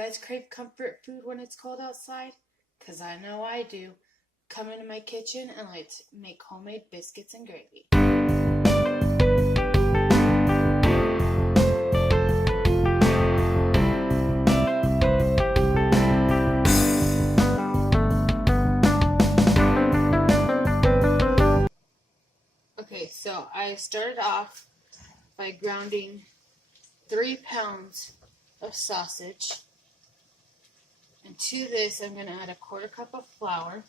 guys crave comfort food when it's cold outside? Because I know I do. Come into my kitchen and let's make homemade biscuits and gravy. Okay, so I started off by grounding 3 pounds of sausage. And to this, I'm going to add a 1/4 cup of flour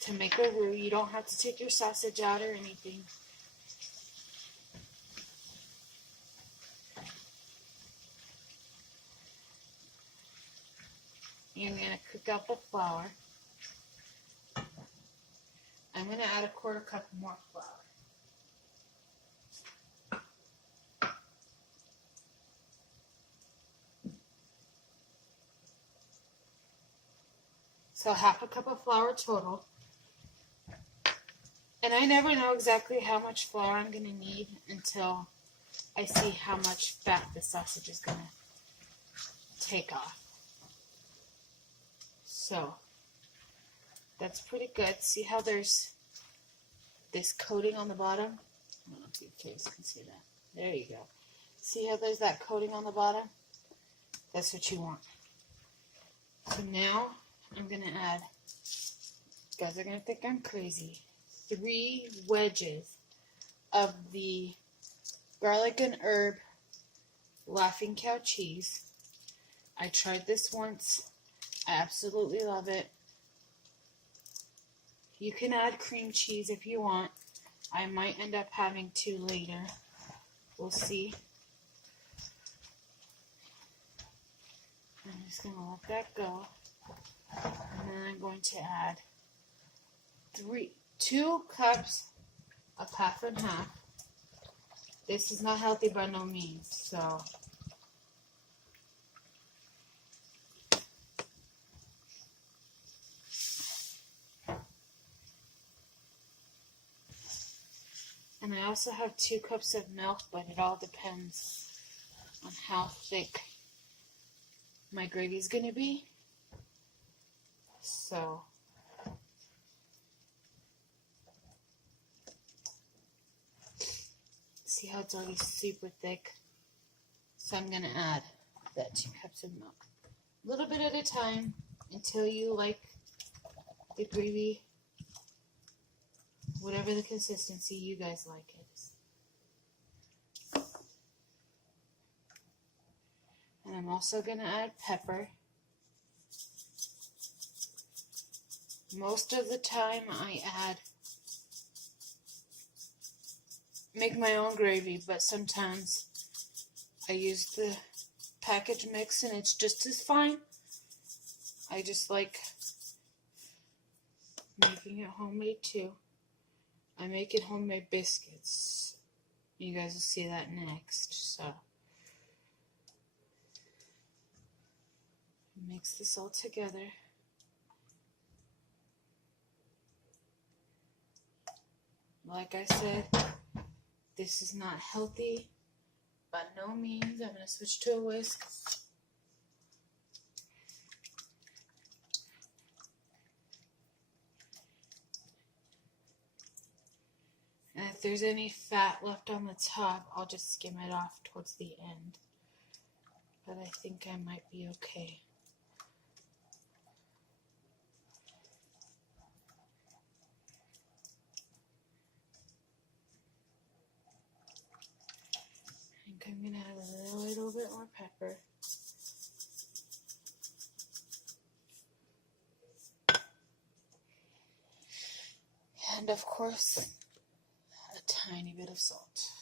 to make a roux. You don't have to take your sausage out or anything. You're going to cook out the flour. I'm going to add a 1/4 cup more flour. So 1/2 cup of flour total. And I never know exactly how much flour I'm going to need until I see how much fat the sausage is going to take off. So that's pretty good. See how there's this coating on the bottom? I don't know if you kids can see that. There you go. See how there's that coating on the bottom? That's what you want. So now I'm going to add, you guys are going to think I'm crazy, 3 wedges of the garlic and herb Laughing Cow cheese. I tried this once. I absolutely love it. You can add cream cheese if you want. I might end up having to later. We'll see. I'm just going to let that go. And then I'm going to add 2 cups of 1/2 and 1/2. This is not healthy by no means, so and I also have 2 cups of milk, but it all depends on how thick my gravy is going to be. So see how it's already super thick? So I'm going to add that 2 cups of milk. A little bit at a time until you like the gravy, whatever the consistency you guys like it is. And I'm also going to add pepper. Most of the time I make my own gravy, but sometimes I use the packaged mix and it's just as fine. I just like making it homemade too. I make it homemade biscuits. You guys will see that next. So mix this all together. Like I said, this is not healthy by no means. I'm going to switch to a whisk. And if there's any fat left on the top, I'll just skim it off towards the end. But I think I might be okay. I think I'm going to add a little bit more pepper. And of course, a tiny bit of salt.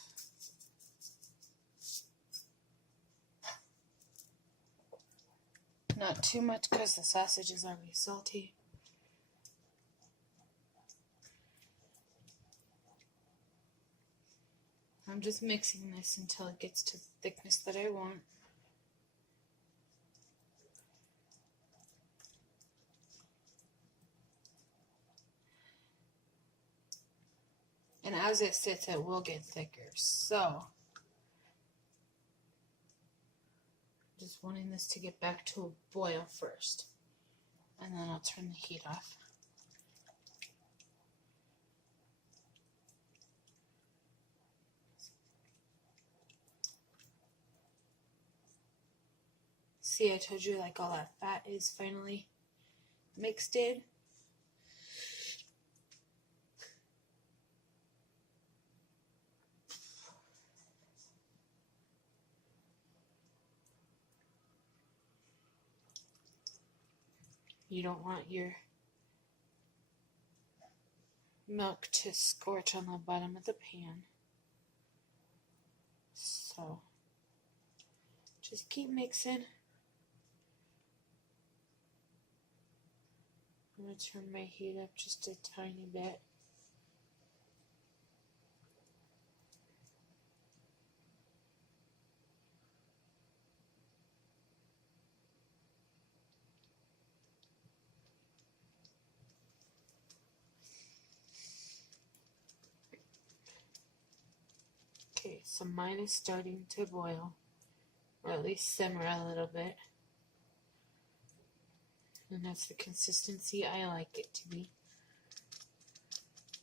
Not too much because the sausage is already salty. I'm just mixing this until it gets to the thickness that I want. And as it sits, it will get thicker. So Just wanting this to get back to a boil first. And then I'll turn the heat off. See, I told you like all that fat is finally mixed in. You don't want your milk to scorch on the bottom of the pan. So just keep mixing. I'm going to turn my heat up just a tiny bit. Okay, so mine is starting to boil, or at least simmer a little bit. And that's the consistency I like it to be.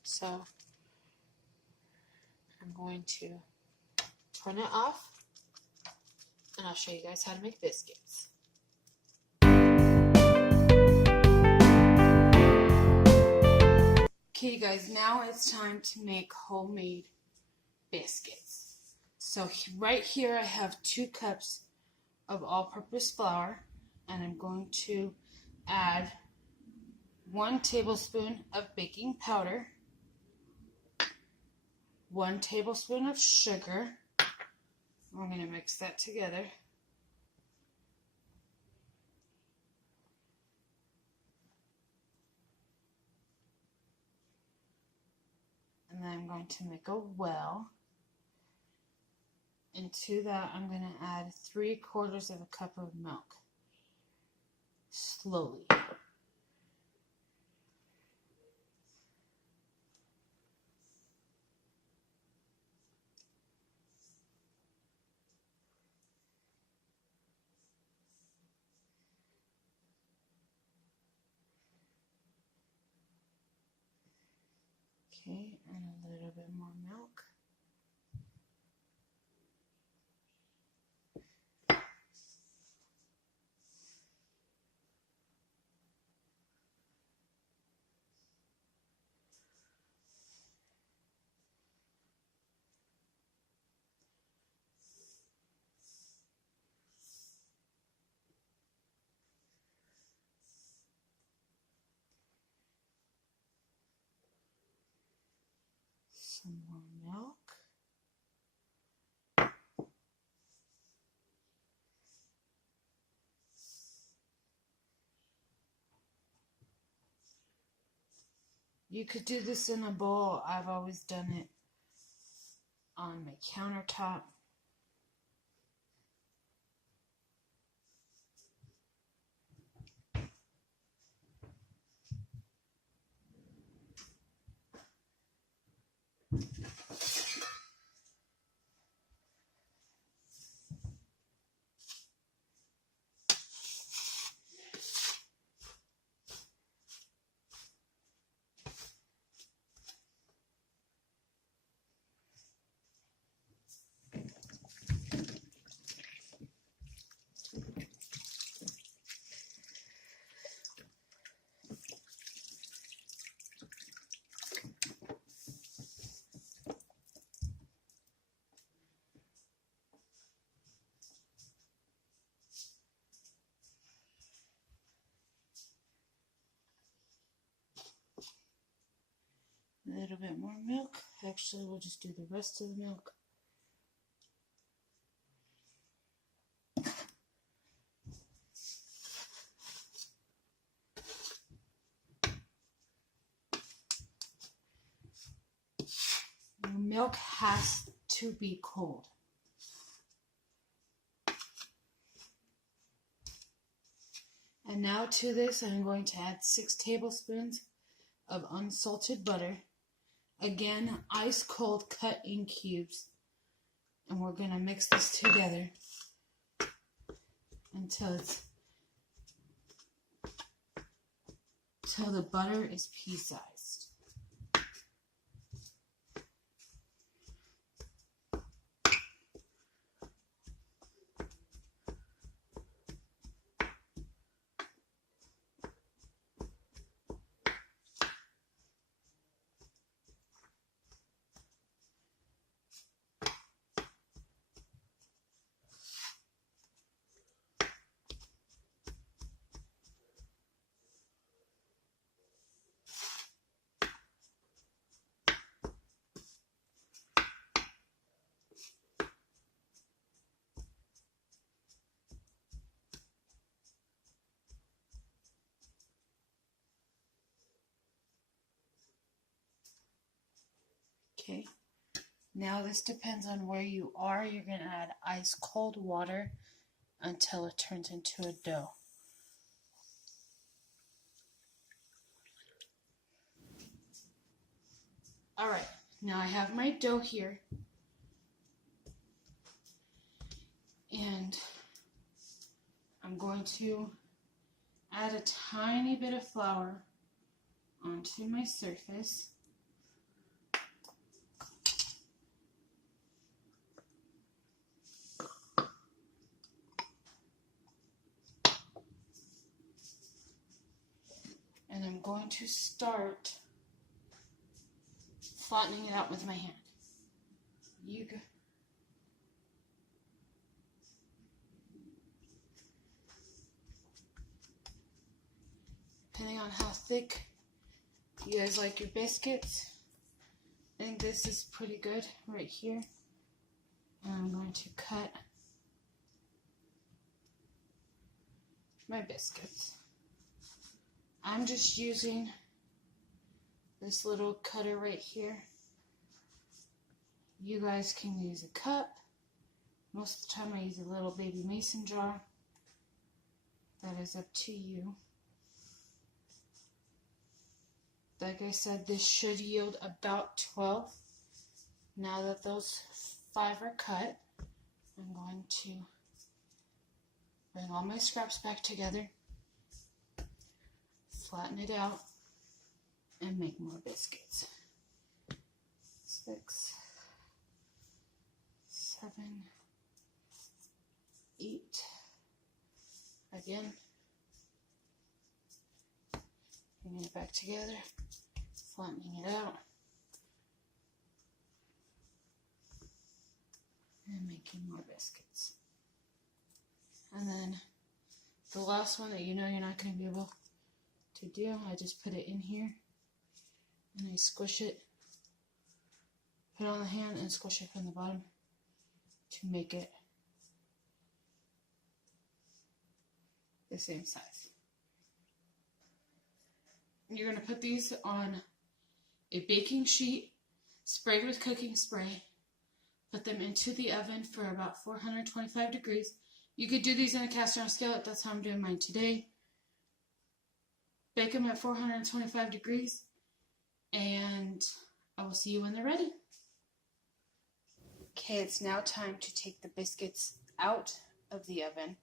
So I'm going to turn it off, and I'll show you guys how to make biscuits. Okay, guys, now it's time to make homemade biscuits. So right here I have 2 cups of all-purpose flour, and I'm going to add 1 tablespoon of baking powder, 1 tablespoon of sugar. We're going to mix that together. And then I'm going to make a well. And to that, I'm going to add 3/4 of a cup of milk. Slowly. Okay, and a little bit more milk. Some more milk. You could do this in a bowl. I've always done it on my countertop. A little bit more milk. Actually, we'll just do the rest of the milk. The milk has to be cold. And now to this, I'm going to add 6 tablespoons of unsalted butter. Again, ice cold, cut in cubes. And we're going to mix this together. until the butter is pea-sized. Okay, now this depends on where you are. You're going to add ice cold water until it turns into a dough. Alright, now I have my dough here. And I'm going to add a tiny bit of flour onto my surface. And I'm going to start flattening it out with my hand. You go. Depending on how thick you guys like your biscuits, I think this is pretty good right here. And I'm going to cut my biscuits. I'm just using this little cutter right here. You guys can use a cup. Most of the time I use a little baby mason jar. That is up to you. Like I said, this should yield about 12. Now that those 5 are cut, I'm going to bring all my scraps back together, flatten it out, and make more biscuits. 6, 7, 8. Again, bringing it back together, flattening it out, and making more biscuits. And then the last one that you know you're not going to be able to do, I just put it in here and I squish it, put it on the hand and squish it from the bottom to make it the same size. You're going to put these on a baking sheet, sprayed with cooking spray, put them into the oven for about 425 degrees. You could do these in a cast iron skillet. That's how I'm doing mine today. Bake them at 425 degrees, and I will see you when they're ready. Okay, it's now time to take the biscuits out of the oven.